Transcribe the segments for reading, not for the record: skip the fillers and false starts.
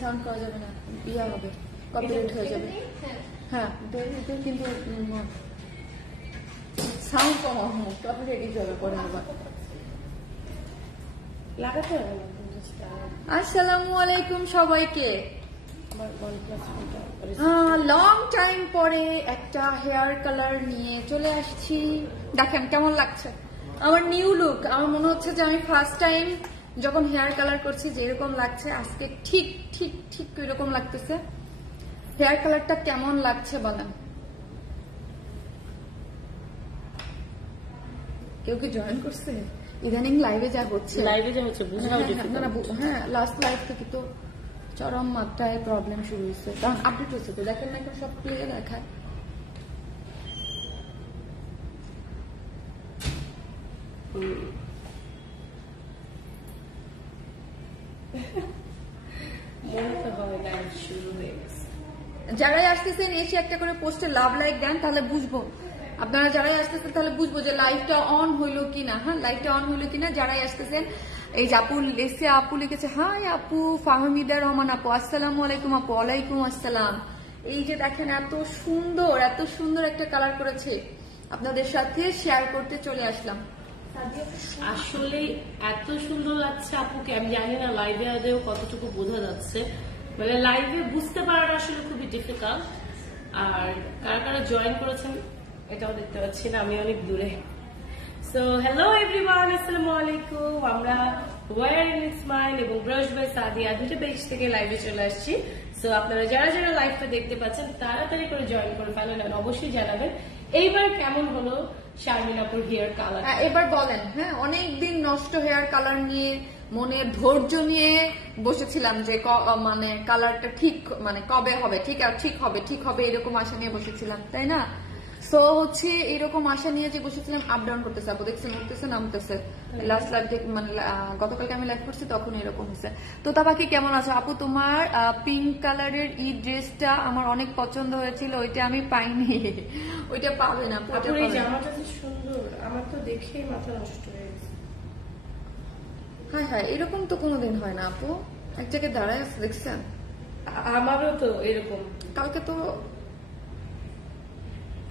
Sound করা যাবে না, ইয়া হবে, কপিরাইট হয়ে যাবে। হ্যাঁ কিন্তু সাউন্ড কমাও, কপিরাইট যাবে পরে আবার। লাগাতে হবে না। আসসালামু আলাইকুম সবাইকে। লং টাইম পরে একটা হেয়ার কালার নিয়ে চলে আসছি। দেখেন কেমন লাগছে আমার নিউ লুক। আমার মনে হচ্ছে যে আমি ফার্স্ট টাইম যখন হেয়ার কালার করছি যেরকম লাগছে আজকে ঠিক ঠিক ঠিক এরকম লাগতেছে। হেয়ার কালারটা কেমন লাগছে বলেন? কেউ কি জয়েন করছে? ইদানিং লাইভে যা হচ্ছে হ্যাঁ লাস্ট লাইভ থেকে তো চরম মাত্রায় প্রবলেম শুরু হয়েছে, কারণ আপডেট হচ্ছে তো দেখেন না, এখন সব ক্লিয়ার দেখায়। যারাই আসতেছেন এসে একটা করে পোস্টে লাভ লাইক দেন, তাহলে বুঝবো আপনারা যারাই আসতেছেন, তাহলে বুঝবো যে লাইভটা অন হইলো কিনা। হ্যাঁ লাইভটা অন হইলো কিনা। যারাই আসতেছেন, এই যে আপু এসে, আপু লিখেছে হাই আপু, ফাহমিদা রহমান আপু আসসালামু আলাইকুম আপু। ওয়ালাইকুম আসসালাম। এই যে দেখেন এত সুন্দর একটা কালার করেছে, আপনাদের সাথে শেয়ার করতে চলে আসলাম। আসলে এত সুন্দর লাগছে আপুকে, আমি জানি না লাইভে আদেও কতটুকু বোঝা যাচ্ছে, মানে লাইভে বুঝতে পারাটা আসলে খুবই ডিফিকাল্ট। আর কারা কারা জয়েন করেছেন এটাও দেখতে পাচ্ছি না, আমি অনেক দূরে। সো হ্যালো এভরিওয়ান, আসসালামু আলাইকুম। আমরা ওয়ার ইন স্মাইল এবং ব্রাশ বাই সাদিয়া দুটো পেজ থেকে লাইভে চলে আসছি। সো আপনারা যারা যারা লাইভটা দেখতে পাচ্ছেন তাড়াতাড়ি করে জয়েন করে ফেলেন, আর অবশ্যই জানাবেন এইবার কেমন হলো শারমিন আপুর হেয়ার কালার। এবার বলেন। হ্যাঁ অনেকদিন নষ্ট হেয়ার কালার নিয়ে মনে ধৈর্য নিয়ে বসেছিলাম যে মানে কালারটা ঠিক, মানে কবে হবে, ঠিক হবে এরকম আশা নিয়ে বসেছিলাম, তাই না? সো হচ্ছে এরকম আশা নিয়ে যে বসেছিলাম, আপ ডাউন করতেছে, আপু দেখছেন উঠতেছে নামতেছে। লাস্ট লাইভ মানে গতকালকে আমি লাইভ করছি তখন এরকম হয়েছে। তো তা বাকি কেমন আছো আপু? তোমার পিঙ্ক কালারের ই ড্রেসটা আমার অনেক পছন্দ হয়েছিল, ওইটা আমি পাইনি। ওইটা পাবে না। জামাটা তো সুন্দর, আমার তো দেখেই মাথা নষ্ট হয়ে গেছে। হ্যাঁ এরকম তো কোনোদিন হয় না আপু, এক জায়গায় দাঁড়ায় আছে দেখছেন। আমারও তো এরকম। কালকে তো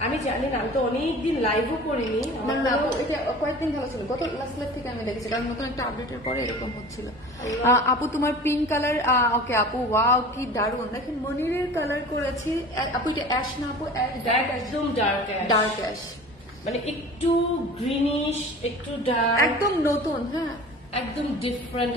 আমি জানি না, আমি তো অনেকদিন লাইভও করিনি। না আপু এটা কয়েকদিন ভালো ছিল, গত লাস্ট লাইভ থেকে আমি দেখেছি, কারণ নতুন একটা আপডেটের পরে এরকম হচ্ছিল। আপু তোমার পিঙ্ক কালার, ওকে আপু ওয়াও কি দারুণ। দেখেন মনিরের কালার করেছি আপু, এটা অ্যাশ না আপু? একদম ডার্ক অ্যাশ, মানে একটু গ্রিনিশ, একটু ডার্ক, একদম নতুন। হ্যাঁ একদম ডিফারেন্ট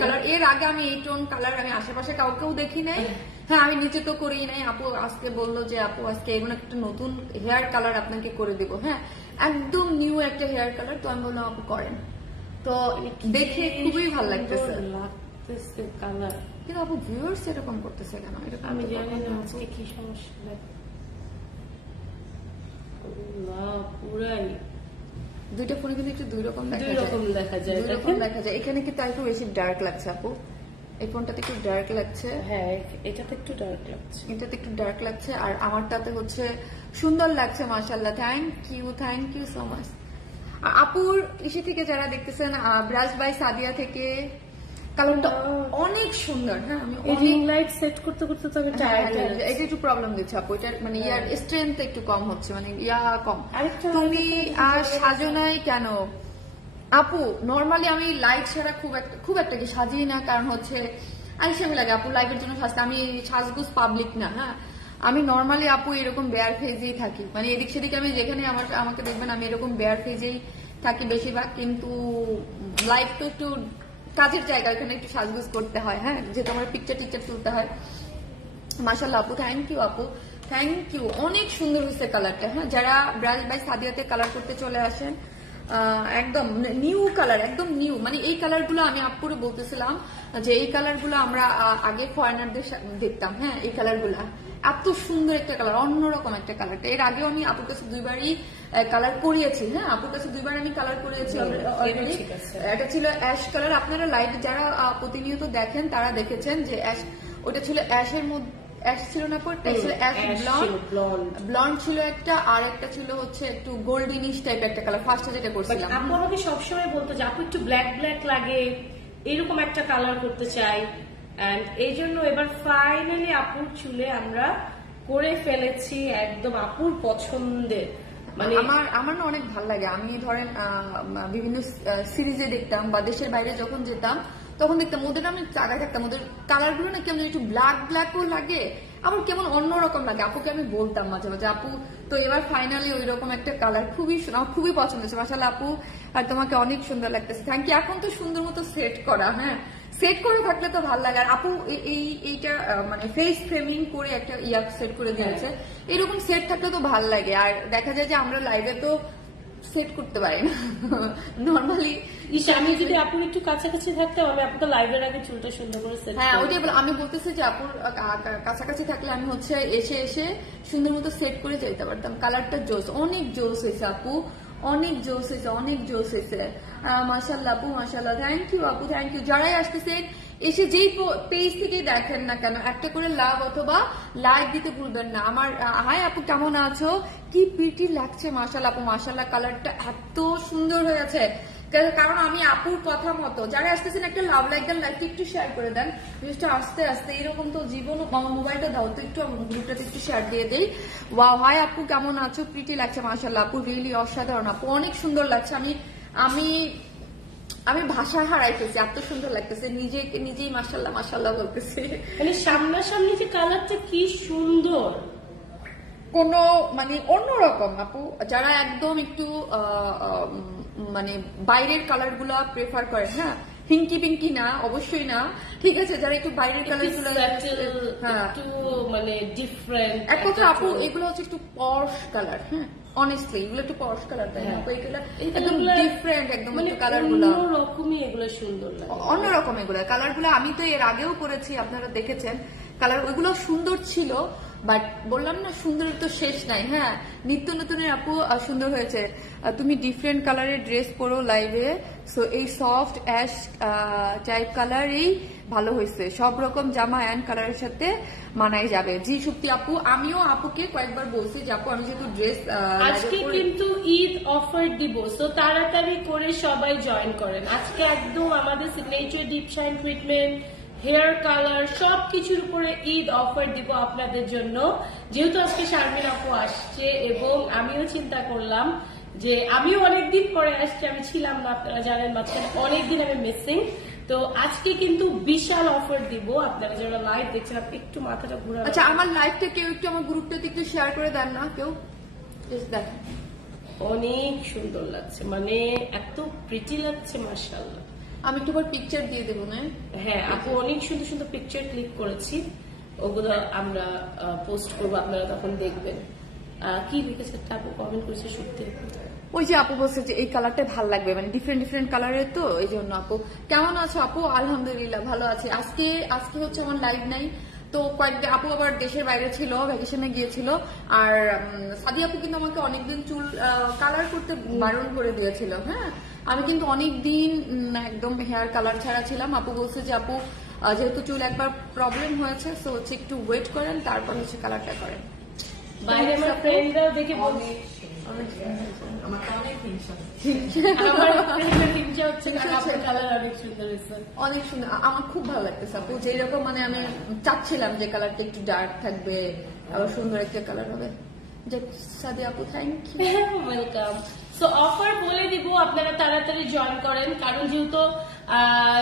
কালার। এর আগে আমি এই টোন কালার আমি আশেপাশে কাউকেও দেখি নাই। হ্যাঁ আমি নিচে তো করি নাই। আপু আজকে বললো যে আপু আজকে এমন একটা নতুন হেয়ার কালার আপনাকে করে দিব। হ্যাঁ একদম নিউ একটা হেয়ার কালার। তো আমি বললাম আপু করেন, তো দেখে খুবই ভালো লাগতেছে কালার। কিন্তু আপু ভিউয়ার্স এরকম করতেছে কেন? আমি জানি না আজকে কি সমস্যা। পুরাই দুইটা ফোনে কিন্তু একটু দুই রকম দেখা যায়। এখানে কিন্তু একটু বেশি ডার্ক লাগছে আপু, এই ফোনটাতে একটু ডার্ক লাগছে। হ্যাঁ এটাতে একটু ডার্ক লাগছে, আর আমারটাতে হচ্ছে সুন্দর লাগছে মাশাআল্লাহ। Thank you so much. আপুর ইসে থেকে যারা দেখতেছেন, ব্রাশ বাই সাদিয়া থেকে, কালারটা অনেক সুন্দর। হ্যাঁ আমি রিং লাইট সেট করতে করতে তো আমি টায়ার্ড হয়ে যাচ্ছি। এটা একটু প্রবলেম দিচ্ছে আপু, এটা মানে ইয়ার স্ট্রেংথ একটু কম হচ্ছে, মানে ইয়া কম। তুমি আর সাজো নাই কেন আপু? নর্মালি আমি লাইট ছাড়া খুব একটা কি সাজিয়ে না, কারণ হচ্ছে আইসামি লাগে আপু লাইভের জন্য সাজতে। আমি সাজগুজ পাবলিক না। হ্যাঁ আমি নর্মালি আপু এরকম বেয়ার ফেজেই থাকি, মানে এদিক সেদিকে আমি যেখানে আমাকে দেখবেন আমি এরকম বেয়ার ফেজেই থাকি বেশিরভাগ। কিন্তু লাইভ তো একটু কাজের জায়গা, এখানে একটু সাজগুজ করতে হয়। হ্যাঁ যেহেতু আমার পিকচার টিকচার তুলতে হয়। মাশাআল্লাহ আপু থ্যাংক ইউ, অনেক সুন্দর হয়েছে কালারটা। হ্যাঁ যারা ব্রাশ বাই সাদিয়াতে কালার করতে চলে আসেন, একদম নিউ কালার, একদম নিউ। মানে এই কালার গুলো আমি আপুরে বলতেছিলাম যে এই কালার গুলো আমরা আগে ফরেনারদের দেখতাম। হ্যাঁ এই কালার গুলা এত সুন্দর একটা কালার, অন্যরকম একটা কালারটা। এর আগেও আমি আপুর কাছে দুইবারই কালার করিয়েছি। হ্যাঁ আপুর কাছে দুইবার আমি কালার করিয়েছি অলরেডি। এটা ছিল অ্যাশ কালার। আপনারা লাইভ যারা প্রতিনিয়ত দেখেন তারা দেখেছেন যে অ্যাশ, ওটা ছিল অ্যাশের মধ্যে অ্যাশ ছিল না পর ছিল অ্যাশ ব্লন্ড ছিল একটা, আর একটা ছিল হচ্ছে একটু গোল্ডেনিশ টাইপ একটা কালার, ফার্স্টে যেটা করছিলাম। আপু আমাকে সবসময় বলতো যে আপু একটু ব্ল্যাক ব্ল্যাক লাগে, এরকম একটা কালার করতে চাই, এন্ড এই জন্য এবার ফাইনালি আপুর চুলে আমরা করে ফেলেছি একদম আপুর পছন্দের। মানে আমার না অনেক ভালো লাগে। আমি ধরেন বিভিন্ন সিরিজে দেখতাম বা দেশের বাইরে যখন যেতাম তখন দেখতাম ওদের আমি তাকায় থাকতাম, ওদের কালার গুলো না কেমন একটু ব্ল্যাক ব্ল্যাকও লাগে, আবার কেমন অন্যরকম লাগে। আপুকে আমি বলতাম মাঝে মাঝে, আপু তো এবার ফাইনালি ওই রকম একটা কালার আমার খুবই পছন্দ হয়েছে মাশাআল্লাহ আপু, আর তোমাকে অনেক সুন্দর লাগতেছে। Thank you. এখন তো সুন্দর মতো সেট করা, হ্যাঁ সেট করে থাকলে তো ভালো লাগে। আর আপু এইটা মানে ফেস ফ্রেমিং করে একটা সেট করে দিয়েছে, এরকম সেট থাকলে তো ভালো লাগে। আর দেখা যায় যে আমরা লাইভে তো সেট করতে পারি না নর্মালি। আমি যদি আপুর একটু কাছাকাছি থাকতাম, আমি আপনাকে লাইভের আগে চুলটা সুন্দর করে সেট। হ্যাঁ ওইটাই আমি বলতেছি যে আপুর কাছাকাছি থাকলে আমি হচ্ছে এসে সুন্দর মতো সেট করে যেতে পারতাম। কালারটা জোস, অনেক জোস হয়েছে আপু, অনেক জোস হয়েছে, অনেক জোস হয়েছে। মাশাআল্লাহ আপু, মাশাআল্লাহ। থ্যাংক ইউ আপু, থ্যাংক ইউ। যারাই আসতেছেন এসে যেই পেজ থেকে দেখেন না কেন একটা করে লাভ অথবা লাইক দিতে ভুলবেন না। আমার হাই আপু কেমন আছো, কি প্রিটি লাগছে মাশাআল্লাহ আপু, মাশাআল্লাহ কালারটা এত সুন্দর হয়েছে। কারণ আমি আপুর কথা মতো যারা আসতেছেন একটা লাভ লাইক দেন, লাইকটা একটু শেয়ার করে দেন জিনিসটা আস্তে আস্তে। এরকম তো জীবন, আমার মোবাইলটা দাও তো একটু, গ্রুপটাতে একটু শেয়ার দিয়ে দেই। ওয়াও হাই আপু কেমন আছো, প্রিটি লাগছে মাশাআল্লাহ আপু, রিয়েলি অসাধারণ আপু, অনেক সুন্দর লাগছে। আমি আমি ভাষা হারাইতেছি, এত সুন্দর লাগতেছে, নিজেই মাশাআল্লাহ মাশাআল্লাহ বলতেছি। মানে সামনাসামনি যে কালারটা কি সুন্দর, কোন মানে অন্যরকম আপু। যারা একদম একটু মানে বাইরের কালার গুলা প্রেফার করে, হ্যাঁ হিঙ্কি পিঙ্কি না অবশ্যই না, ঠিক আছে, যারা একটু বাইরের কালার গুলো একটু মানে ডিফারেন্ট এক কথা আপু, এগুলো হচ্ছে একটু পশ কালার, হ্যাঁ অনেস্টলি এগুলো একটু পশ কালার, তাই না? একদম ডিফারেন্ট একদম কালার গুলো, অন্যরকমই এগুলো সুন্দর লাগে, অন্যরকম এগুলো কালার গুলো। আমি তো এর আগেও করেছি, আপনারা দেখেছেন কালার, ওইগুলো সুন্দর ছিল, বাট বললাম না সুন্দরের তো শেষ নাই। হ্যাঁ নিত্য নতুনের আপু সুন্দর হয়েছে। তুমি ডিফারেন্ট কালারের ড্রেস পরো লাইভে, সো এই সফট অ্যাশ টাইপ কালার এই ভালো হয়েছে, সব রকম জামা অ্যান্ড কালারের সাথে মানাই যাবে। জি শক্তি আপু, আমিও আপুকে কয়েকবার বলছি যে আপু আমি যেহেতু ড্রেস আজকে কিন্তু ঈদ অফার দিব, সো তাড়াতাড়ি করে সবাই জয়েন করেন। আজকে একদম আমাদের signature deep shine treatment, hair colour সবকিছুর উপরে ঈদ অফার দিব আপনাদের জন্য। যেহেতু আজকে শারমিন আপু আসছে এবং আমিও চিন্তা করলাম যে আমিও অনেকদিন পরে আসছি, আমি ছিলাম না আপনারা জানেন, মাঝখানে অনেকদিন আমি মিসিং, তো আজকে কিন্তু বিশাল অফার দিব। আপনারা যারা লাইভ দেখছেন একটু মাথাটা ঘুরা, আচ্ছা আমার লাইভটা কেউ একটু আমার গ্রুপটাতে একটু শেয়ার করে দেন না কেউ, দেখেন অনেক সুন্দর লাগছে, মানে এত প্রিটি লাগছে মাশাআল্লাহ। আমি একটু পিকচার দিয়ে দেবো না? হ্যাঁ আপু অনেক সুন্দর সুন্দর পিকচার ক্লিক করেছি, ওগুলো আমরা পোস্ট করবো, আপনারা তখন দেখবেন। কি লিখেছে আপু, কমেন্ট করেছে সত্যি, ওই যে আপু বলছে যে এই কালারটা ভালো লাগবে, মানে ডিফারেন্ট ডিফারেন্ট কালারের, তো এই জন্য। আপু কেমন আছো আপু? আলহামদুলিল্লাহ ভালো আছে। আজকে হচ্ছে আমার লাইভ নাই, তো কয়েকদিন আপু আবার দেশের বাইরে ছিল, ভ্যাকেশনে গিয়েছিল। আর সাদি আপু কিন্তু আমাকে অনেকদিন চুল কালার করতে বারণ করে দিয়েছিল। হ্যাঁ আমি কিন্তু অনেকদিন একদম হেয়ার কালার ছাড়া ছিলাম। আপু বলছে যে আপু যেহেতু চুল একবার প্রবলেম হয়েছে, সো হচ্ছে একটু ওয়েট করেন, তারপর হচ্ছে কালারটা করেন। বাইরে আমার ফ্রেন্ডরাও দেখে বলছে অনেক সুন্দর, আমার খুব ভালো লাগতেছে আপু, যেরকম মানে আমি চাচ্ছিলাম যে কালারটা একটু ডার্ক থাকবে, আবার সুন্দর একটা কালার হবে। সাদি আপু thank you, welcome. So offer বলে দিব, আপনারা তাড়াতাড়ি জয়েন করেন, কারণ যেহেতু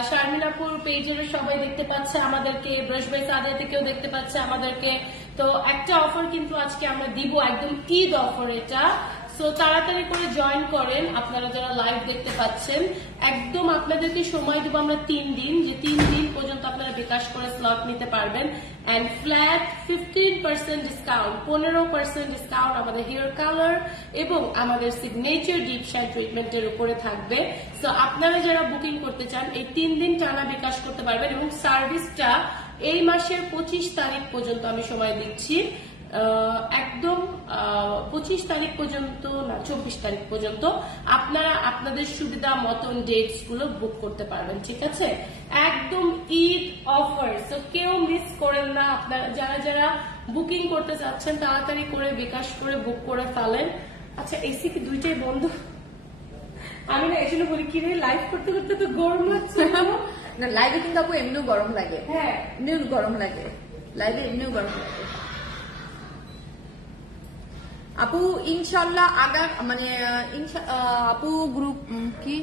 শারমিন আপুর পেজের সবাই দেখতে পাচ্ছে আমাদেরকে, ব্রাশ বাই সাদিয়া থেকেও দেখতে পাচ্ছে আমাদেরকে, তো একটা অফার কিন্তু আজকে আমরা দিব, একদম ঈদ অফার এটা। সো তাড়াতাড়ি করে জয়েন করেন আপনারা যারা লাইভ দেখতে পাচ্ছেন। একদম আপনাদেরকে সময় দেবো আমরা 3 দিন, যে 3 দিন পর্যন্ত আপনারা বিকাশ করে স্লট নিতে পারবেন, এন্ড ফ্ল্যাট 15% ডিসকাউন্ট, 15% ডিসকাউন্ট আমাদের হেয়ার কালার এবং আমাদের সিগনেচার ডিপ শাইন ট্রিটমেন্টের উপরে থাকবে। সো আপনারা যারা বুকিং করতে চান এই 3 দিন টানা বিকাশ করতে পারবেন, এবং সার্ভিসটা এই মাসের 25 তারিখ পর্যন্ত আমি সময় দিচ্ছি। একদম 25 তারিখ পর্যন্ত না 24 তারিখ পর্যন্ত আপনারা আপনাদের সুবিধা মতন ডেটস গুলো বুক করতে পারবেন, ঠিক আছে? একদম ঈদ অফার, তো কেউ মিস করেন না। আপনারা যারা যারা বুকিং করতে চাচ্ছেন তাড়াতাড়ি করে বিকাশ করে বুক করে ফেলেন। আচ্ছা, এসি কি দুইটাই বন্ধ? আমি না এই জন্য বলি কি রে, লাইভ করতে করতে তো গরম লাগছে না, লাইভে কিন্তু আপু এমনিও গরম লাগে। হ্যাঁ, এমনিও গরম লাগে, লাইভে এমনিও গরম লাগে। আপু ইনশাল্লাহ মানে আপু গ্রুপ কি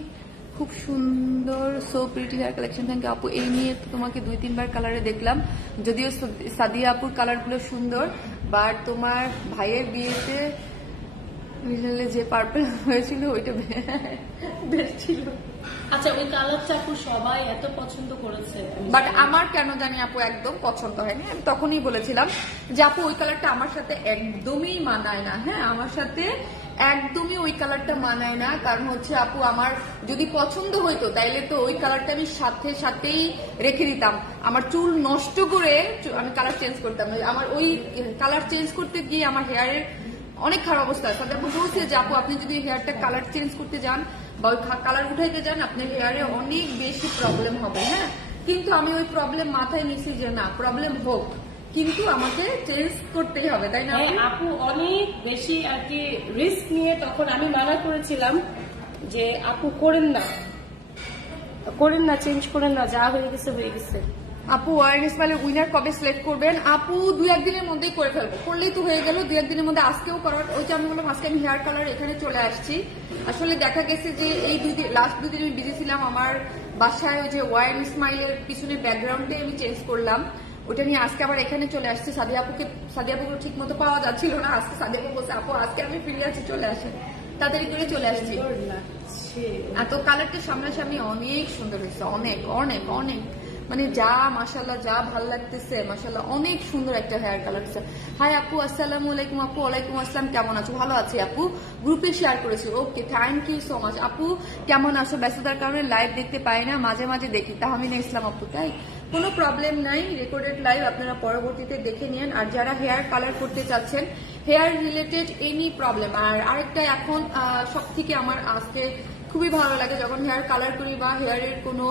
খুব সুন্দর, so pretty hair collection. Thank you আপু। এই নিয়ে তো তোমাকে 2-3 বার কালারে দেখলাম, যদিও সাদিয়া আপুর কালার গুলো সুন্দর, বাট তোমার ভাইয়ের বিয়েতে মিলালে যে পার্পল হয়েছিল ওইটা বেস্ট ছিল। আচ্ছা, ওই কালারটা আপু সবাই এত পছন্দ করেছে, বাট আমার কেন জানি আপু একদম পছন্দ হয়নি। আমি তখনই বলেছিলাম যে আপু ওই কালারটা আমার সাথে একদমই মানায় না। হ্যাঁ, আমার সাথে একদমই ওই কালারটা মানায় না। কারণ হচ্ছে আপু আমার যদি পছন্দ হইতো তাইলে তো ওই কালারটা আমি সাথেই রেখে দিতাম। আমার চুল নষ্ট করে আমি কালার চেঞ্জ করতাম। আমার ওই কালার চেঞ্জ করতে গিয়ে আমার হেয়ারের অনেক খারাপ অবস্থা। তাদের বলছে যে আপু আপনি যদি হেয়ারটা কালার চেঞ্জ করতে যান বা ওই কালার উঠাইতে যান আপনার হেয়ারে অনেক বেশি প্রবলেম হবে। হ্যাঁ, কিন্তু আমি ওই প্রবলেম মাথায় নিছি যে না, প্রবলেম হোক কিন্তু আমাকে চেঞ্জ করতেই হবে, তাই না? আপু অনেক বেশি আর কি রিস্ক নিয়ে তখন আমি মানা করেছিলাম যে আপু করেন না, চেঞ্জ করেন না, যা হয়ে গেছে হয়ে গেছে। আপু ওয়ারেন স্মাইলের উইনার কবে সিলেক্ট করবেন? আপু 2-1 দিনের মধ্যেই করে ফেলবো, করলেই তো হয়ে গেল। 2-1 দিনের মধ্যে আজকেও করার, ওই যে আমি বললাম আজকে আমি হেয়ার কালার এখানে চলে আসছি। আসলে দেখা গেছে যে এই লাস্ট 2 দিন আমি বিজি ছিলাম। আমার বাসায় ওই যে ওয়ারেন স্মাইলের পিছনে ব্যাকগ্রাউন্ডে আমি চেঞ্জ করলাম, ওটা নিয়ে আজকে আবার এখানে চলে আসছে। সাদিয়া আপুকে ঠিক মতো পাওয়া যাচ্ছিল না। আজকে সাদিয়া আপু বলছে আপু আজকে আমি ফিরে আছি, চলে আসে, তাড়াতাড়ি করে চলে আসছি। এত কালারটা সামনাসামনি অনেক সুন্দর হয়েছে, অনেক অনেক অনেক, মানে যা মাশাআল্লাহ, যা ভালো লাগতেছে মাশাআল্লাহ, অনেক সুন্দর একটা হেয়ার কালার। হাই আপু, আসসালামু আলাইকুম। আপু ওয়ালাইকুম আসসালাম, কেমন আছো? ভালো আছি আপু, গ্রুপে শেয়ার করেছি। ওকে, থ্যাংক ইউ সো মাচ। আপু কেমন আছো? ব্যস্ততার কারণে লাইভ দেখতে পাই না, মাঝে মাঝে দেখি। তাহমিনা ইসলাম আপু, তাই কোনো প্রবলেম নাই, রেকর্ডেড লাইভ আপনারা পরবর্তীতে দেখে নিন। আর যারা হেয়ার কালার করতে চাচ্ছেন, হেয়ার রিলেটেড এনি প্রবলেম। আর আরেকটা এখন সব থেকে আমার আজকে খুবই ভালো লাগে যখন হেয়ার কালার করি বা হেয়ারের কোনো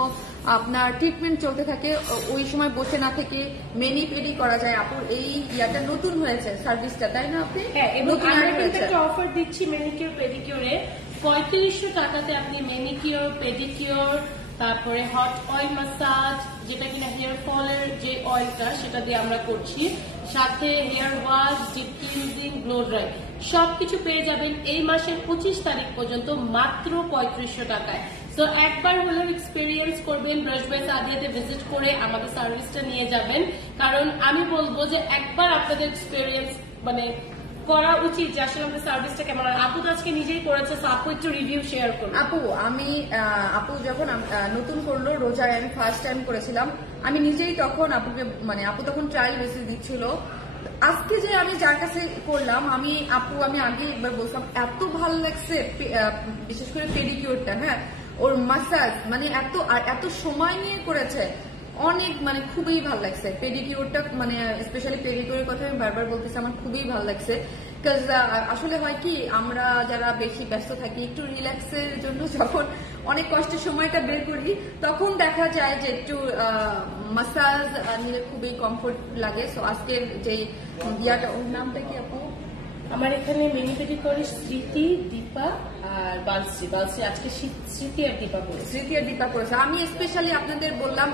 আপনার ট্রিটমেন্ট চলতে থাকে, ওই সময় বসে না থেকে মেনি পেডি করা যায়। আপুর এই ইয়াটা নতুন হয়েছে সার্ভিসটা, তাই না আপনি? হ্যাঁ, এবং আমরা কিন্তু একটা অফার দিচ্ছি ম্যানিকিউর পেডিকিউরে। 3500 টাকাতে আপনি ম্যানিকিউর, পেডিকিউর, তারপরে হট অয়েল ম্যাসাজ, যেটা কিনা হেয়ার ফলের যে অয়েলটা সেটা দিয়ে আমরা করছি, সাথে hair wash, deep cleansing, blow dry, সবকিছু পেয়ে যাবেন এই মাসের 25 তারিখ পর্যন্ত মাত্র 3500 টাকায়। তো একবার হলেও এক্সপেরিয়েন্স করবেন, ব্রাশ বাই সাদিয়াতে ভিজিট করে আমাদের সার্ভিসটা নিয়ে যাবেন। কারণ আমি বলবো যে একবার আপনাদের এক্সপেরিয়েন্স মানে করা উচিত যে আসলে আমাদের সার্ভিসটা কেমন। আপু তো আজকে নিজেই করেছে, আপু একটু রিভিউ শেয়ার করুন। আপু যখন নতুন করলো রোজায়, আমি ফার্স্ট টাইম করেছিলাম, আমি নিজেই তখন আপুকে মানে আপু তখন ট্রায়াল বেসিস দিচ্ছিল। আজকে যে আমি যার কাছে করলাম, আমি আগে একবার বললাম এত ভালো লাগছে, বিশেষ করে পেডিকিউরটা। হ্যাঁ, ওর মাসাজ মানে এত সময় নিয়ে করেছে, অনেক মানে খুবই ভালো লাগছে পেডিকিউরটা, মানে স্পেশালি পেডিকিউরের কথা আমি বারবার বলতেছি, আমার খুবই ভালো লাগছে। আসলে হয় কি, আমরা যারা বেশি ব্যস্ত থাকি একটু রিল্যাক্সের জন্য যখন অনেক কষ্টের সময়টা বের করি, তখন দেখা যায় যে একটু মাসাজ নিয়ে খুবই কমফোর্ট লাগে। সো আজকের যে ইয়াটা, ওর নামটা কি আপু? আমার এখানে মিনি পেডি করে স্মৃতি, দীপা আর বালশ্রী আজকে স্মৃতি আর দীপা করেছে। আমি স্পেশালি আপনাদের বললাম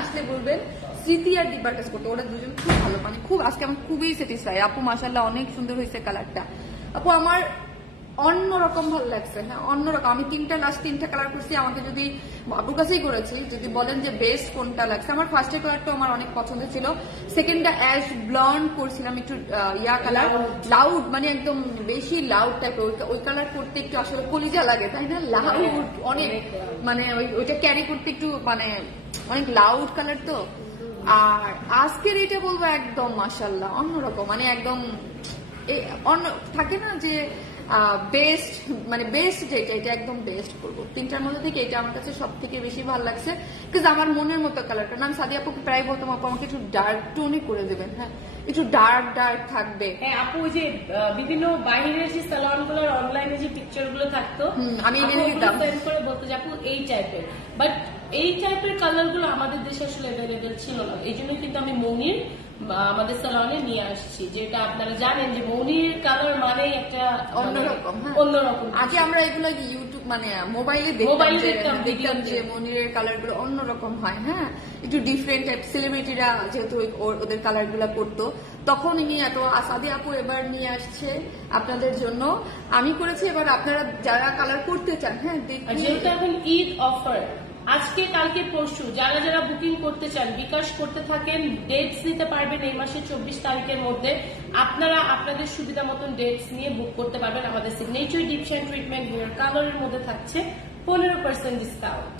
আসলে বলবেন স্মৃতি আর দীপার কাজ করতে, ওরা দুজন খুব ভালো, মানে খুব আজকে আমার খুবই স্যাটিসফাই। আপু মাশাআল্লাহ অনেক সুন্দর হয়েছে কালারটা। আপু আমার অন্যরকম ভালো লাগছে। হ্যাঁ, অন্যরকম। আমি লাস্ট তিনটা কালার করছি, আমাকে যদি আপুর কাছেই করেছি, যদি বলেন যে বেস্ট কোনটা লাগছে, আমার ফার্স্টের কালারটা আমার অনেক পছন্দ ছিল। সেকেন্ডটা অ্যাশ ব্লন্ড করছিলাম, একটু ইয়া কালার, লাউড, মানে একদম বেশি লাউড টাইপের। ওই কালার করতে একটু আসলে কলিজা লাগে, তাই না? লাউড অনেক, মানে ওইটা ক্যারি করতে একটু মানে অনেক লাউড কালার তো। আর আজকের এটা বলবো একদম মাশাআল্লাহ অন্যরকম, মানে একদম অন্য থাকে না যে বেস্ট মানে বেস্ট যেটা এটা একদম বেস্ট করবো। তিনটার মধ্যে থেকে এটা আমার কাছে সব থেকে বেশি ভালো লাগছে, বিকজ আমার মনের মতো কালারটা। আমি সাদিয়া আপুকে প্রায় বলতাম আপু আমাকে একটু ডার্ক টোনই করে দেবেন, হ্যাঁ একটু ডার্ক ডার্ক থাকবে। হ্যাঁ আপু ওই যে বিভিন্ন বাইরের যে সালোয়ার গুলোর অনলাইনে যে পিকচার গুলো থাকতো আমি সেন্ড করে বলতে যে আপু এই টাইপের, বাট এই টাইপের কালার গুলো আমাদের দেশে আসলে অ্যাভেলেবেল ছিল না। এই জন্য কিন্তু আমি মৌনির আমাদের সালোয়ারে নিয়ে আসছি, যেটা আপনারা জানেন যে মৌনির কালার মানে একটা অন্যরকম। অন্যরকম আগে আমরা এগুলো ইউটিউব মানে মোবাইলে দেখতাম যে মনিরের কালার গুলো অন্যরকম হয়, হ্যাঁ একটু ডিফারেন্ট টাইপ। সেলিব্রিটিরা যেহেতু ওদের কালার গুলা করতো তখন এত সাদিয়া আপু এবার নিয়ে আসছে আপনাদের জন্য। আমি করেছি, এবার আপনারা যারা কালার করতে চান, হ্যাঁ যেহেতু এখন ঈদ অফার আজকে কালকে পরশু যারা যারা বুকিং করতে চান বিকাশ করতে থাকেন, ডেটস নিতে পারবেন এই মাসের 24 তারিখের মধ্যে। আপনারা আপনাদের সুবিধা মতন ডেটস নিয়ে বুক করতে পারবেন। আমাদের signature deep shine treatment hair কালারের মধ্যে থাকছে 15% ডিসকাউন্ট।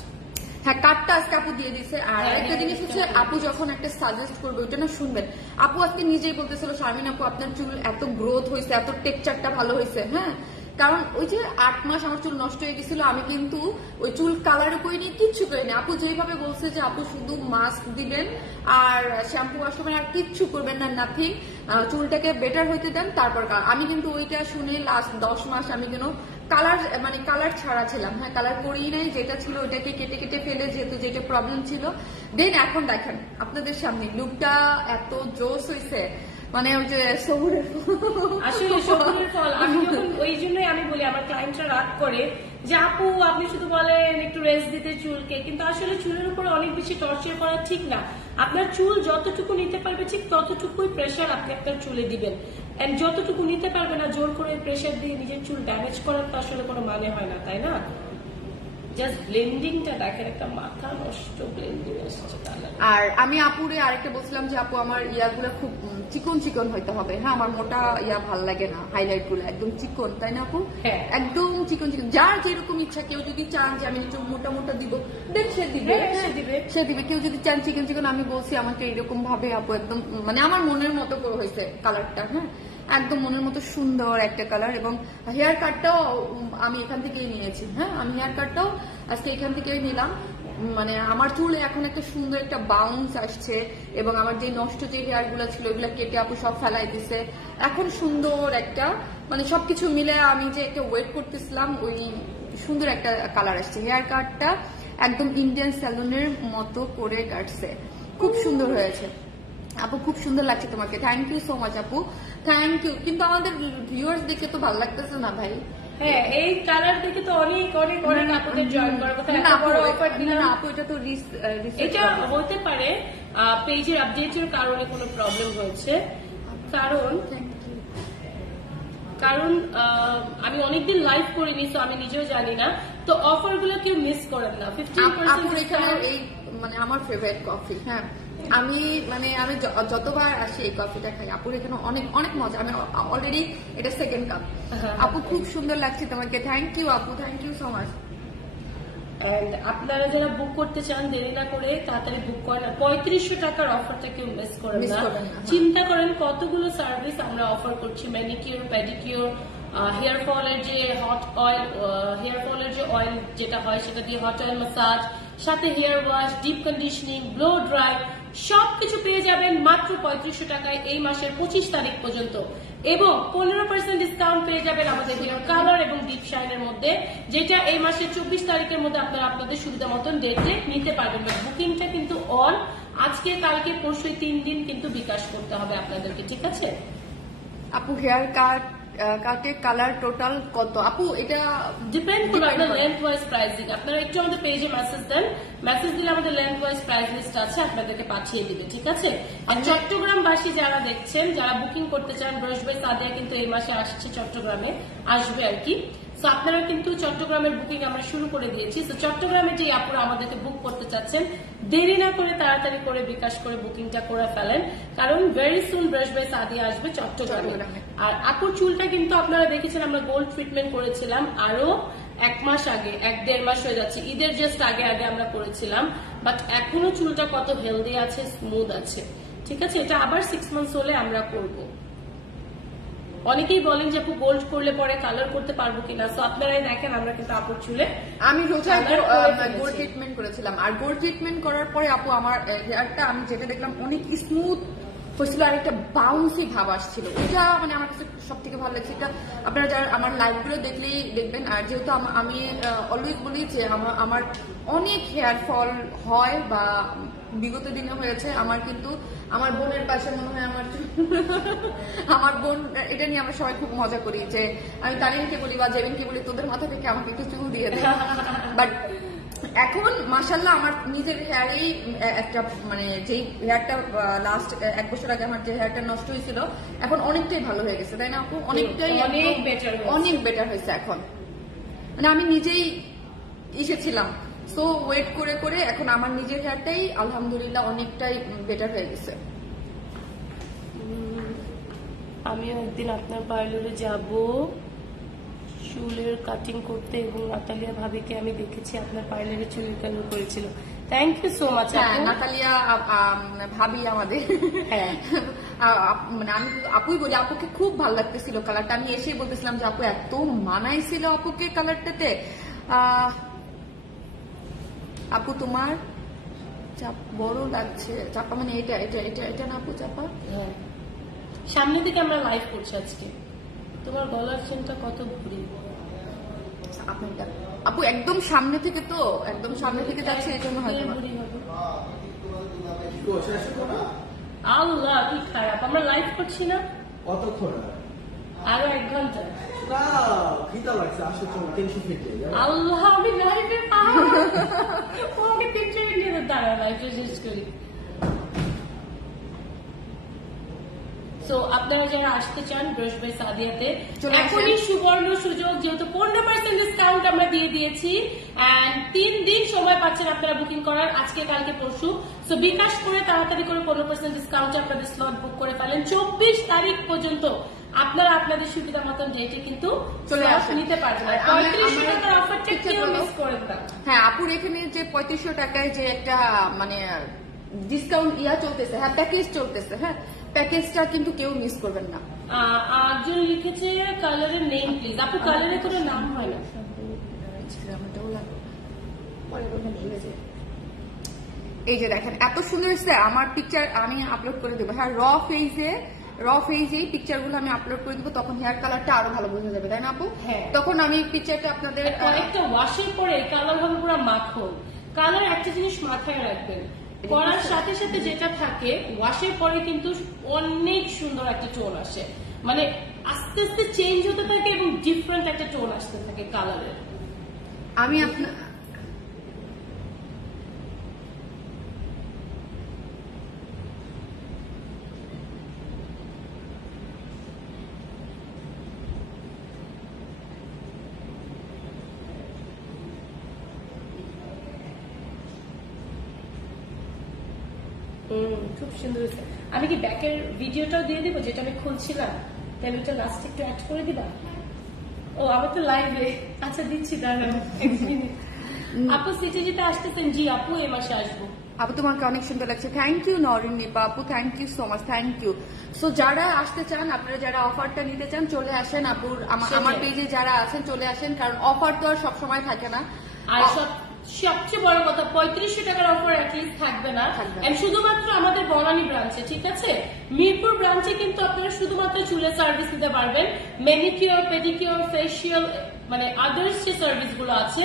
হ্যাঁ কার্ডটা আজকে আপু দিয়ে দিচ্ছে। আর একটা জিনিস হচ্ছে আপু যখন একটা সাজেস্ট করবে ওইটা না শুনবেন। আপু আজকে নিজেই বলতেছিল শারমিন আপু আপনার চুল এত গ্রোথ হয়েছে, এত টেক্সচারটা ভালো হয়েছে, হ্যাঁ কারণ ওই যে 8 মাস আমার চুল নষ্ট হয়ে গেছিল, আমি কিন্তু ওই চুল কালারও করিনি, কিচ্ছু করিনি। আপু যেভাবে বলছে যে আপু শুধু মাস্ক দিবেন আর শ্যাম্পু আসবেন আর কিচ্ছু করবেন না, নাথিং, চুলটাকে বেটার হইতে দেন তারপর। আমি কিন্তু ওইটা শুনে লাস্ট 10 মাস আমি যেন কালার ছাড়া ছিলাম, হ্যাঁ কালার করিই নাই, যেটা ছিল ওইটাকে কেটে কেটে ফেলে, যেহেতু যেটা প্রবলেম ছিল। দেন এখন দেখেন আপনাদের সামনে লুকটা এত জোস হয়েছে, মানে ওই যে সবুরের আসলে সবুরের ফল। আমি যখন ওই জন্যই আমি বলি আমার ক্লায়েন্টরা রাগ করে যে আপু আপনি শুধু বলেন একটু রেস্ট দিতে চুলকে, কিন্তু আসলে চুলের উপরে অনেক বেশি টর্চার করা ঠিক না। আপনার চুল যতটুকু নিতে পারবে ঠিক ততটুকুই প্রেশার আপনি আপনার চুলে দিবেন, এন্ড যতটুকু নিতে পারবে না জোর করে প্রেশার দিয়ে নিজের চুল ড্যামেজ করার তো আসলে কোনো মানে হয় না, তাই না? জাস্ট ব্লেন্ডিংটা দেখেন, একটা মাথা নষ্ট ব্লেন্ডিং আসছে কালার। আর আমি আপুরে আরেকটা বলছিলাম যে আপু আমার ইয়াগুলো খুব চিকন চিকন হইতে হবে, হ্যাঁ আমার মোটা ইয়া ভাল লাগে না, হাইলাইট গুলো একদম চিকন, তাই না আপু? হ্যাঁ একদম চিকন চিকন, যার যেরকম ইচ্ছা। কেউ যদি চান যে আমি একটু মোটা মোটা দিব দেন সে দিবে, সে দিবে। কেউ যদি চান চিকন চিকন, আমি বলছি আমাকে এরকম ভাবে আপু একদম মানে আমার মনের মতো করে হয়েছে কালারটা, হ্যাঁ একদম মনের মতো সুন্দর একটা কালার। এবং হেয়ার কাটটাও আমি এখান থেকেই নিয়েছি, হ্যাঁ আমি হেয়ার কাটটাও আজকে এখান থেকেই নিলাম। মানে আমার চুলে এখন একটা সুন্দর একটা বাউন্স আসছে, এবং আমার যে নষ্ট যে হেয়ার গুলো ছিল ওইগুলো কেটে আপু সব ফেলাই দিছে। এখন সুন্দর একটা মানে সবকিছু মিলে আমি যে একটা ওয়েট করতেছিলাম ওই সুন্দর একটা কালার আসছে। হেয়ার কাটটা একদম ইন্ডিয়ান স্যালুনের মতো করে কাটছে, খুব সুন্দর হয়েছে আপু, খুব সুন্দর লাগছে তোমাকে। থ্যাংক ইউ সো মাচ আপু, থ্যাংক ইউ। কিন্তু আমাদের ভিউয়ার্স দেখে তো ভালো লাগতেছে না ভাই। হ্যাঁ এই কালার দেখে তো অনেক অনেক অনেক আপনাদের জয়েন করার কথা। আপু এটা তো এটা হতে পারে পেজের আপডেটের কারণে কোনো প্রবলেম হয়েছে, কারণ আমি অনেকদিন লাইভ করিনি, তো আমি নিজেও জানি না। তো অফার গুলো কেউ মিস করেন না। 15% এই মানে আমার ফেভারিট কফি, হ্যাঁ আমি যতবার আসি এই কফিটা খাই। আপুর এখানে অনেক অনেক মজা, আমি অলরেডি এটা সেকেন্ড কাপ। আপু খুব সুন্দর লাগছে তোমাকে, থ্যাংক ইউ আপু, থ্যাংক ইউ সো মাচ। আপনারা যারা বুক করতে চান দেরি না করে তাড়াতাড়ি বুক করেন। 3500 টাকার অফারটা কেউ মিস করেন না। চিন্তা করেন কতগুলো সার্ভিস আমরা অফার করছি, ম্যানিকিউর, প্যাডিকিউর, হেয়ার ফলের যে হট অয়েল, হেয়ার ফলের যে অয়েল যেটা হয় সেটা দিয়ে হট অয়েল ম্যাসাজ, সাথে hair wash, deep conditioning, blow dry, সবকিছু পেয়ে যাবেন মাত্র 3500 টাকায় এই মাসের 25 তারিখ পর্যন্ত। এবং 15% ডিসকাউন্ট পেয়ে যাবেন আমাদের হেয়ার কালার এবং ডিপ শাইনের মধ্যে, যেটা এই মাসের 24 তারিখের মধ্যে আপনারা আপনাদের সুবিধা মতন ডেটে নিতে পারবেন। বুকিংটা কিন্তু অন, আজকে কালকে পরশু 3 দিন কিন্তু বিকাশ করতে হবে আপনাদেরকে, ঠিক আছে আপু? হেয়ার কাটের কালার টোটাল কত আপু? এটা ডিপেন্ড করবে আপনার লেন্থ ওয়াইজ প্রাইসিং। আপনারা একটু আমাদের পেজে মেসেজ দেন, মেসেজ দিলে আমাদের লেন্থ ওয়াইজ প্রাইস লিস্ট আছে, আপনাদেরকে পাঠিয়ে দিবে, ঠিক আছে? আর চট্টগ্রামবাসী যারা দেখছেন, যারা বুকিং করতে চান, ব্রাশ বাই সাদিয়া কিন্তু এই মাসে আসছে, চট্টগ্রামে আসবে আর কি। সো আপনারা কিন্তু চট্টগ্রামের বুকিং আমরা শুরু করে দিয়েছি। তো চট্টগ্রামে যে আপুরা আমাদেরকে বুক করতে চাচ্ছেন, দেরি না করে তাড়াতাড়ি করে বিকাশ করে বুকিংটা করে ফেলেন, কারণ very soon brush by Sadia আসবে চট্টগ্রামে। আর আপুর চুলটা কিন্তু আপনারা দেখেছেন আমরা গোল্ড ট্রিটমেন্ট করেছিলাম আরো 1 মাস আগে, 1-1.5 মাস হয়ে যাচ্ছে, ঈদের জাস্ট আগে আগে আমরা করেছিলাম, বাট এখনো চুলটা কত হেলদি আছে, স্মুথ আছে, ঠিক আছে? এটা আবার 6 মান্থস হলে আমরা করবো। অনেকেই বলেন যে আপু গোল্ড করলে পরে কালার করতে পারবো কিনা, তো আপনারাই দেখেন আমরা কিন্তু আপুর চুলে আমি রোজায় Colour করে ফেলেছি। গোল্ড ট্রিটমেন্ট করেছিলাম, আর গোল্ড ট্রিটমেন্ট করার পরে আপু আমার হেয়ারটা আমি যেটা দেখলাম অনেক স্মুথ হয়েছিল, আর একটা বাউন্সি ভাব আসছিল, ওটা মানে আমার কাছে সব থেকে ভালো লাগছে। এটা আপনারা যারা আমার লাইভগুলো দেখলেই দেখবেন। আর যেহেতু আমি অলওয়েজ বলি যে আমার অনেক হেয়ার ফল হয় বা বিগত দিনে হয়েছে, আমার কিন্তু আমার বোনের পাশে মনে হয় আমার বোন, এটা নিয়ে আমরা সবাই খুব মজা করি যে আমি তারিনকে বলি বা জেবিনকে বলি তোদের মাথা থেকে আমাকে একটু চুল দিয়ে দেয়। বাট এখন মাশাল্লাহ আমার নিজের হেয়ারেই একটা মানে যেই হেয়ারটা লাস্ট 1 বছর আগে আমার যে হেয়ারটা নষ্ট হয়েছিল এখন অনেকটাই ভালো হয়ে গেছে, তাই না আপু? অনেকটাই অনেক better হয়েছে। অনেক বেটার হয়েছে এখন। মানে আমি নিজেই এসেছিলাম, সো ওয়েট করে করে এখন আমার নিজের হেয়ারটাই আলহামদুলিল্লাহ অনেকটাই বেটার হয়ে গেছে। আমিও একদিন আপনার পার্লারে যাব চুলের কাটিং করতে, এবং নাতালিয়া ভাবিকে আমি দেখেছি আপনার পার্লারে চুলের কালার করেছিল। Thank you so much. হ্যাঁ, নাতালিয়া ভাবি আমাদের, হ্যাঁ মানে আমি আপুই বলি আপুকে খুব ভালো লাগতেছিল কালারটা। আমি এসেই বলতেছিলাম যে আপু এত মানাইছিল আপুকে কালারটাতে। আপু তোমার চাপ বড় লাগছে, চাপা মানে এটা এটা এটা এটা না আপু চাপা? হ্যাঁ, সামনের দিকে আমরা লাইভ করছি আজকে। তোমার গলার চেনটা কত ভুরি? আপনারটা আপু একদম সামনে থেকে, তো একদম সামনে থেকে যাচ্ছে এই জন্য হয়তো বা। ভুরি হবে। আল্লাহ কি খারাপ, আমরা লাইভ করছি না কতক্ষণ আরো 1 ঘন্টা। না খিদা লাগছে, আসো চলো টেনশন ফিরতে আল্লাহ আমি লাইভে ওকে 3 মিনিট নিয়ে দাঁড়া লাইভটা শেষ করি। সো আপনারা যারা আসতে চান ব্রাশ বাই সাদিয়াতে চলে আসেন। এখনই সুবর্ণ সুযোগ, যেহেতু 15% ডিসকাউন্ট আমরা দিয়ে দিয়েছি, এন্ড 3 দিন সময় পাচ্ছেন আপনারা বুকিং করার, আজকে কালকে পরশু। সো বিকাশ করে তাড়াতাড়ি করে 15% ডিসকাউন্ট আপনাদের স্লট বুক করে ফেলেন। 24 তারিখ পর্যন্ত আপনারা আপনাদের সুবিধা মতন ডেটে কিন্তু চলে slot আসেন। নিতে পারবেন। আর আমরা- 3500 আমরা টাকার অফারটা picture কেউ গুলো- মিস করেন না। হ্যাঁ আপুর এখানে যে 3500 টাকায় যে একটা মানে ডিসকাউন্ট চলতেছে, হ্যাঁ প্যাকেজ চলতেছে, হ্যাঁ প্যাকেজটা কিন্তু কেউ মিস করবেন না। একজন লিখেছে কালারের নেম প্লিজ। আপু কালারের কোনো নাম হয় না। এই যে দেখেন এত সুন্দর হচ্ছে, আমার পিকচার আমি আপলোড করে দেবো। হ্যাঁ র ফেজে পিকচার গুলো আমি আপলোড করে দেবো, তখন হেয়ার কালারটা আরো ভালো বোঝা যাবে, তাই না আপু? হ্যাঁ। তখন আমি পিকচারটা আপনাদের কয়েকটা ওয়াশের পরে কালার হবে পুরো মাখন। কালার একটা জিনিস মাথায় রাখবেন, করার সাথে সাথে যেটা থাকে ওয়াশের পরে কিন্তু অনেক সুন্দর একটা টোন আসে, মানে আস্তে আস্তে চেঞ্জ হতে থাকে এবং ডিফারেন্ট একটা টোন আসতে থাকে কালারের। আমি আপনার খুব সুন্দর হয়েছে। আমি কি ব্যাকের ভিডিওটাও দিয়ে দিব যেটা আমি খুলছিলাম, তাহলে ওটা লাস্টে একটু অ্যাড করে দিবা? ও আমি তো লাইভে, আচ্ছা দিচ্ছি দাঁড়ান। আপু সিটিজিতে আসতেছেন? জি আপু এই মাসে আসবো। আপু তোমাকে অনেক সুন্দর লাগছে, থ্যাংক ইউ নরিন নিপা আপু, thank you so much, thank you. So যারা আসতে চান, আপনারা যারা অফারটা নিতে চান চলে আসেন আপুর আমার পেজে যারা আছেন চলে আসেন, কারণ অফার তো আর সবসময় থাকে না। আর সবচেয়ে বড় কথা 3500 টাকার অফার অ্যাটলিস্ট থাকবে না, থাকবে না। And শুধুমাত্র আমাদের বনানী ব্রাঞ্চে, ঠিক আছে? মিরপুর ব্রাঞ্চে কিন্তু আপনারা শুধুমাত্র চুলের সার্ভিস নিতে পারবেন, ম্যানিকিওর পেডিকিওর ফেসিয়াল মানে আদার্স যে সার্ভিস গুলো আছে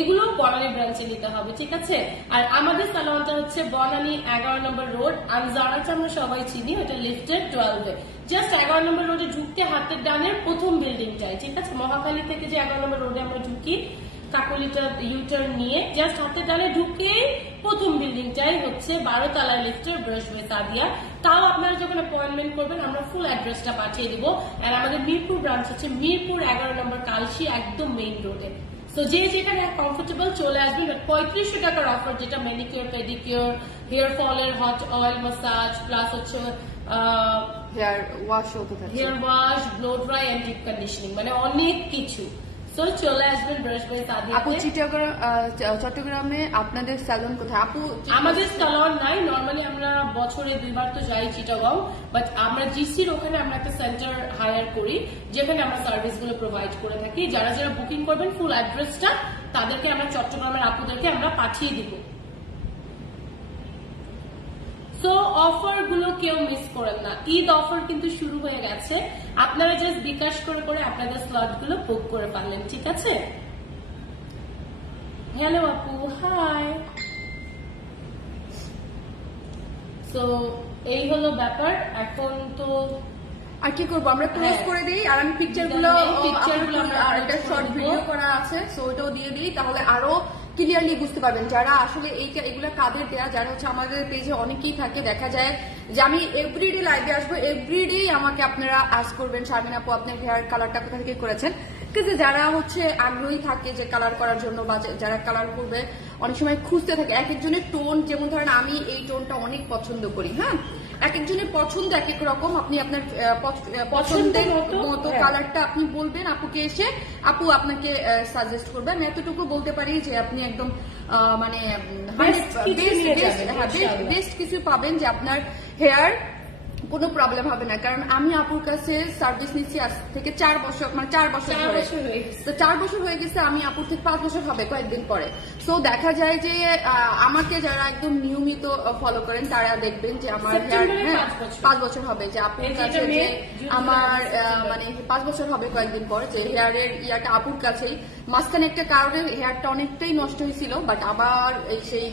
এগুলো বনানী ব্রাঞ্চে নিতে হবে, ঠিক আছে? আর আমাদের সালোয়ারটা হচ্ছে বনানী 11 নম্বর রোড, আনজারাটা আমরা সবাই চিনি, ওটা লিফটেড 12 জাস্ট 11 নম্বর রোডে ঢুকতে হাতের ডানের প্রথম বিল্ডিংটাই, ঠিক আছে? মহাখালী থেকে যে 11 নম্বর রোডে আমরা ঢুকি কাকলিটা ইউটার্ন নিয়ে জাস্ট হাতে ডানে ঢুকেই প্রথম বিল্ডিংটাই হচ্ছে 12 তলার লিফটের ব্রাশ বাই সাদিয়া। তাও আপনারা যখন অ্যাপয়েন্টমেন্ট করবেন আমরা ফুল অ্যাড্রেসটা পাঠিয়ে দিব। আর আমাদের মিরপুর ব্রাঞ্চ হচ্ছে মিরপুর 11 নম্বর কালশি, একদম মেইন রোডে। তো যে যেখানে কমফোর্টেবল চলে আসবেন। 3500 টাকার অফার, যেটা ম্যানিকিওর পেডিকিওর, হেয়ার ফলের হট অয়েল মাসাজ, প্লাস হচ্ছে হেয়ার ওয়াশ হতে থাকে, hair wash, blow dry and deep conditioning, মানে অনেক কিছু। সো চলে আসবেন ব্রাশ বাই আপু সাদিয়াতে। চট্টগ্রামে আপনাদের স্যালন কোথায় আপু? আমাদের সালোয়ার নাই, নর্মালি আমরা বছরে 2 বার তো যাই চিটাগাং, বাট আমরা জিসির ওখানে আমরা একটা সেন্টার হায়ার করি যেখানে আমরা সার্ভিস গুলো প্রোভাইড করে থাকি। যারা যারা বুকিং করবেন ফুল অ্যাড্রেসটা তাদেরকে আমরা চট্টগ্রামের আপুদেরকে আমরা পাঠিয়ে দিব। সো অফার গুলো কেউ মিস করেন না, ঈদ অফার কিন্তু শুরু হয়ে গেছে। আপনারা জাস্ট বিকাশ করে করে আপনাদের স্লট গুলো বুক করে পারলেন, ঠিক আছে? হ্যালো আপু, হাই। সো এই হলো ব্যাপার। এখন তো আর কি করবো, আমরা ক্লোজ হ্যাঁ। করে দিই, আর আমি পিকচারগুলো পিকচারগুলো আমরা একটা upload শর্ট করে ভিডিও দিব। করা আছে, সো ওটাও দিয়ে দিই, তাহলে আরো ক্লিয়ারলি বুঝতে পারবেন যারা আসলে এগুলা কাদের দেয়া। যারা হচ্ছে আমাদের পেজে অনেকেই থাকে, দেখা যায় যে আমি এভরিডে লাইভে আসবো, এভরিডে আমাকে আপনারা আস্ক করবেন শারমিন আপু আপনার হেয়ার কালারটা কোথা থেকে করেছেন। কিন্তু যারা হচ্ছে আগ্রহী থাকে যে কালার করার জন্য বা যারা কালার করবে অনেক সময় খুঁজতে থাকে এক একজনের টোন, যেমন ধরেন আমি এই টোনটা অনেক পছন্দ করি, হ্যাঁ এক একজনের পছন্দ এক এক রকম। আপনি আপনার পছন্দের মতো কালারটা আপনি বলবেন আপুকে এসে, আপু আপনাকে সাজেস্ট করবে। আমি এতটুকু বলতে পারি যে আপনি একদম মানে বেস্ট কিছু পাবেন, যে আপনার হেয়ার কোনো প্রবলেম হবে না। কারণ আমি আপুর কাছে সার্ভিস নিচ্ছি আজ থেকে 4 বছর, মানে 4 বছর ধরে। তো 4 বছর হয়ে গেছে, আমি আপুর থেকে 5 বছর হবে কয়েকদিন পরে। সো দেখা যায় যে আমাকে যারা একদম নিয়মিত ফলো করেন তারা দেখবেন যে আমার হেয়ার 5 বছর হবে, যে আপুর কাছে যে আমার মানে 5 বছর হবে কয়েকদিন পর, যে হেয়ারের ইয়াটা আপুর কাছেই। মাঝখানে একটা কারণে হেয়ারটা অনেকটাই নষ্ট হয়েছিল, বাট আবার এই সেই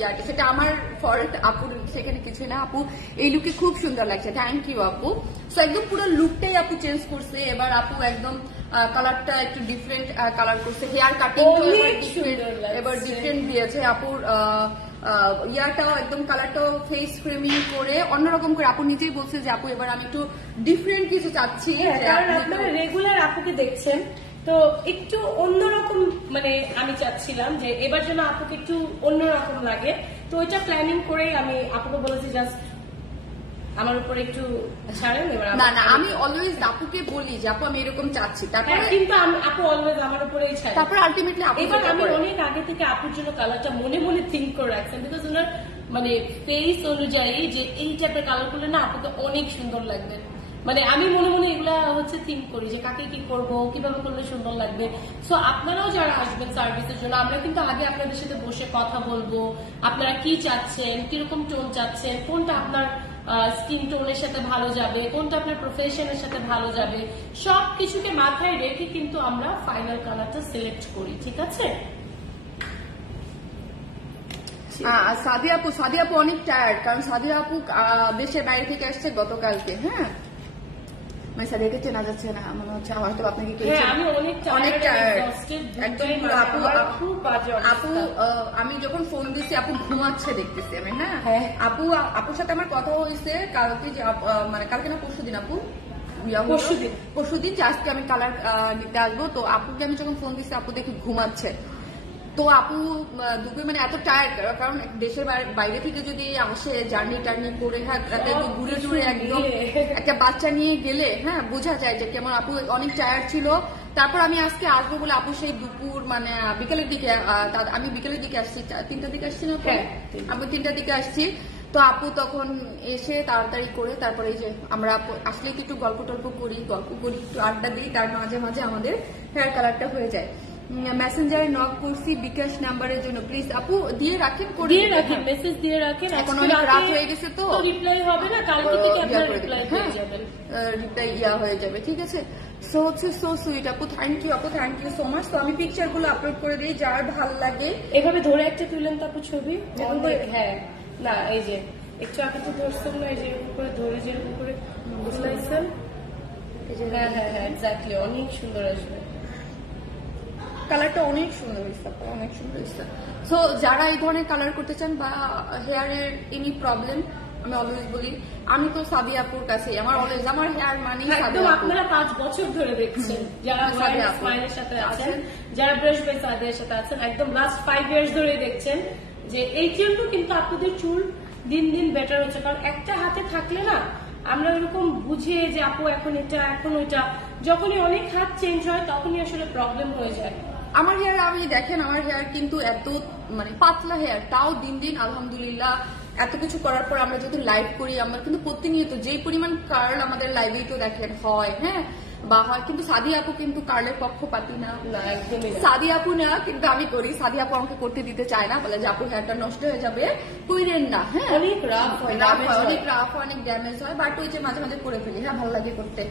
ইয়াটা, সেটা আমার ফল্ট, আপুর সেখানে কিছুই না। আপু এই লুকে খুব সুন্দর লাগছে, থ্যাংক ইউ আপু। সো একদম পুরো লুকটাই আপু চেঞ্জ করছে। এবার আপু একদম কালারটা একটু ডিফারেন্ট কালার করছে, হেয়ার কাটিং এবার ডিফারেন্ট দিয়েছে আপুর। ইয়াটাও একদম কালারটাও ফেস ফ্রেমিং করে অন্যরকম করে আপু নিজেই বলছে যে আপু এবার আমি একটু ডিফারেন্ট কিছু চাচ্ছি। কারণ আপনারা রেগুলার আপুকে দেখছেন, তো একটু অন্যরকম মানে আমি চাচ্ছিলাম যে এবার যেন আপুকে একটু অন্যরকম লাগে। তো ওইটা প্ল্যানিং করে আমি আপুকে বলেছি জাস্ট আমার উপরে একটু ছাড়েন। এবার না না, আমি অলওয়েজ আপুকে বলি যে আপু আমি এরকম চাচ্ছি, তারপরে কিন্তু আপু অলওয়েজ আমার উপরেই ছাড়ে। তারপরে আলটিমেটলি আপু এবার আমি অনেক আগে থেকে আপুর জন্য কালারটা মনে মনে থিঙ্ক করে রাখছেন, বিকজ ওনার মানে ফেস অনুযায়ী যে এই টাইপের কালার করলে না আপুকে অনেক সুন্দর লাগবে। মানে আমি মনে মনে এগুলা হচ্ছে থিঙ্ক করি যে কাকে কি করব, কিভাবে করলে সুন্দর লাগবে। সো আপনারাও যারা আসবেন সার্ভিসের জন্য, আমরা কিন্তু আগে আপনাদের সাথে বসে কথা বলবো, আপনারা কি চাচ্ছেন, কিরকম টোন চাচ্ছেন, কোনটা আপনার স্কিন টোনের সাথে ভালো যাবে, কোনটা আপনার প্রফেশনের সাথে ভালো যাবে, সবকিছুকে মাথায় রেখে কিন্তু আমরা ফাইনাল কালারটা সিলেক্ট করি, ঠিক আছে? সাদিয়া আপু অনেক টায়ার্ড, কারণ সাদিয়া আপু দেশের বাইরে থেকে আসছে গতকালকে। হ্যাঁ মানে সাদিয়াকে চেনা যাচ্ছে না মনে হচ্ছে, হয়তো আপনাকে আমি অনেক আপু আমি যখন ফোন দিচ্ছি আপু ঘুমাচ্ছে দেখতেছি আমি। হ্যাঁ আপুর সাথে আমার কথা হয়েছে কালকে, যে মানে কালকে না পরশুদিন আপু, পরশুদিন যে আজকে আমি কালার নিতে আসবো। তো আপুকে আমি যখন ফোন দিচ্ছি আপু দেখি ঘুমাচ্ছে। তো আপু দুপুরে মানে এত টায়ার্ড, কারণ দেশের বাইরে থেকে যদি আসে জার্নি টার্নি করে, হ্যাঁ ঘুরে টুরে একদম একটা বাচ্চা নিয়ে গেলে হ্যাঁ বোঝা যায় যে কেমন আপু অনেক টায়ার্ড ছিল। তারপর আমি আজকে আসবো বলে আপু সেই দুপুর মানে বিকেলের দিকে, আমি বিকেলের দিকে আসছি, 3টার দিকে আসছি না, আপু 3টার দিকে আসছি। তো আপু তখন এসে তাড়াতাড়ি করে তারপরে এই যে আমরা আসলে একটু গল্প টল্প করি, একটু আড্ডা দিই, তার মাঝে মাঝে আমাদের হেয়ার কালারটা হয়ে যায়। মেসেঞ্জারে নক করছি বিকাশ নাম্বারের জন্য, প্লিজ আপু দিয়ে রাখেন, মেসেজ দিয়ে রাখেন। এখন অনেক রাত হয়ে গেছে তো রিপ্লাই হবে না, কালকে থেকে আপনারা রিপ্লাই পেয়ে যাবেন, রিপ্লাই হয়ে যাবে, ঠিক আছে? সো হচ্ছে সো সুইট আপু, থ্যাংক ইউ আপু, থ্যাংক ইউ সো মাচ। তো আমি পিকচার গুলো আপলোড করে দিই, যার ভালো লাগে এভাবে ধরে একটা তুলেন তো আপু ছবি। হ্যাঁ না এই যে একটু আগে তো ধরছেন না, এই যে এরকম করে ধরে যেরকম করে বুঝলাইছেন, হ্যাঁ হ্যাঁ হ্যাঁ এক্স্যাক্টলি, অনেক সুন্দর আসবে। কালারটা অনেক সুন্দর হয়েছে, অনেক সুন্দর হয়েছে। সো যারা এই ধরনের কালার করতে চান বা হেয়ারের এনি প্রবলেম, আমি অলওয়েজ বলি আমি তো সাদিয়া আপুর কাছে, আমার অলওয়েজ আমার হেয়ার মানে একদম আপনারা 5 বছর ধরে দেখছেন, যারা স্মাইলের সাথে আছেন, যারা ব্রাশ বাই সাদিয়ার সাথে আছেন, একদম লাস্ট 5 ইয়ার্স ধরে দেখছেন যে এই জন্য কিন্তু আপনাদের চুল দিন দিন বেটার হচ্ছে। কারণ একটা হাতে থাকলে না আমরা ওরকম বুঝিয়ে যে আপু এখন এটা এখন ওইটা, যখনই অনেক হাত চেঞ্জ হয় তখনই আসলে প্রবলেম হয়ে যায়। আমার হেয়ার আমি দেখেন, আমার হেয়ার কিন্তু এত মানে পাতলা হেয়ার, তাও দিন দিন আলহামদুলিল্লাহ এত কিছু করার পর আমরা যদি লাইভ করি, আমরা কিন্তু প্রতিনিয়ত যেই পরিমাণ কার্ল আমাদের লাইভেই তো দেখেন হয়, হ্যাঁ বা হয়, কিন্তু সাদি আপু কিন্তু কার্লের পক্ষপাতী না, একদমই না। সাদি আপু না, কিন্তু আমি করি। সাদি আপু আমাকে করতে দিতে চায় না, বলে যে আপু হেয়ারটা নষ্ট হয়ে যাবে, কইরেন না। হ্যাঁ অনেক রাফ হয়, অনেক রাফ, অনেক ড্যামেজ হয়, বাট ওই যে মাঝে মাঝে করে ফেলি, হ্যাঁ ভালো লাগে করতে,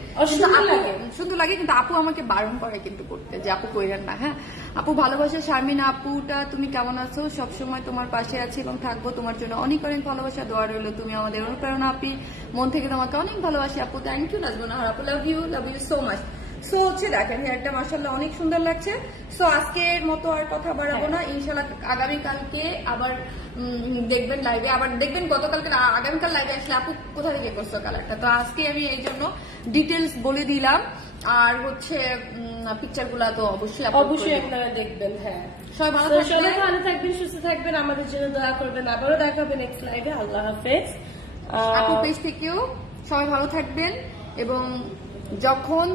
সুন্দর লাগে, কিন্তু আপু আমাকে বারণ করে কিন্তু করতে, যে আপু কইরেন না। হ্যাঁ আপু ভালোবাসা। শারমিন আপুটা তুমি কেমন আছো? সবসময় তোমার পাশে আছি এবং থাকবো, তোমার জন্য অনেক অনেক ভালোবাসা, দোয়া রইল, তুমি আমাদের অনুপ্রেরণা আপি, মন থেকে তোমাকে অনেক ভালোবাসি আপু। থ্যাংক ইউ নাজমুনাহার আপু, love you so much. So হচ্ছে দেখেন হেয়ারটা মাশাআল্লাহ অনেক সুন্দর লাগছে। সো আজকের মতো আর কথা বাড়াবো না, ইনশাআল্লাহ আগামীকালকে আবার দেখবেন লাইভে, আবার দেখবেন গতকালকে আগামীকাল লাইভে আসলে আপু কোথা থেকে করছো কালারটা। তো আজকে আমি এই জন্য ডিটেলস বলে দিলাম, আর হচ্ছে পিকচার গুলা তো অবশ্যই আপনারা দেখবেন। হ্যাঁ সবাই ভালো সবাই ভালো থাকবেন, সুস্থ থাকবেন, আমাদের জন্য দোয়া করবেন। আবারও দেখা হবে নেক্সট লাইভে। আল্লাহ হাফেজ। আপু পেজ থেকেও সবাই ভালো থাকবেন, এবং যখন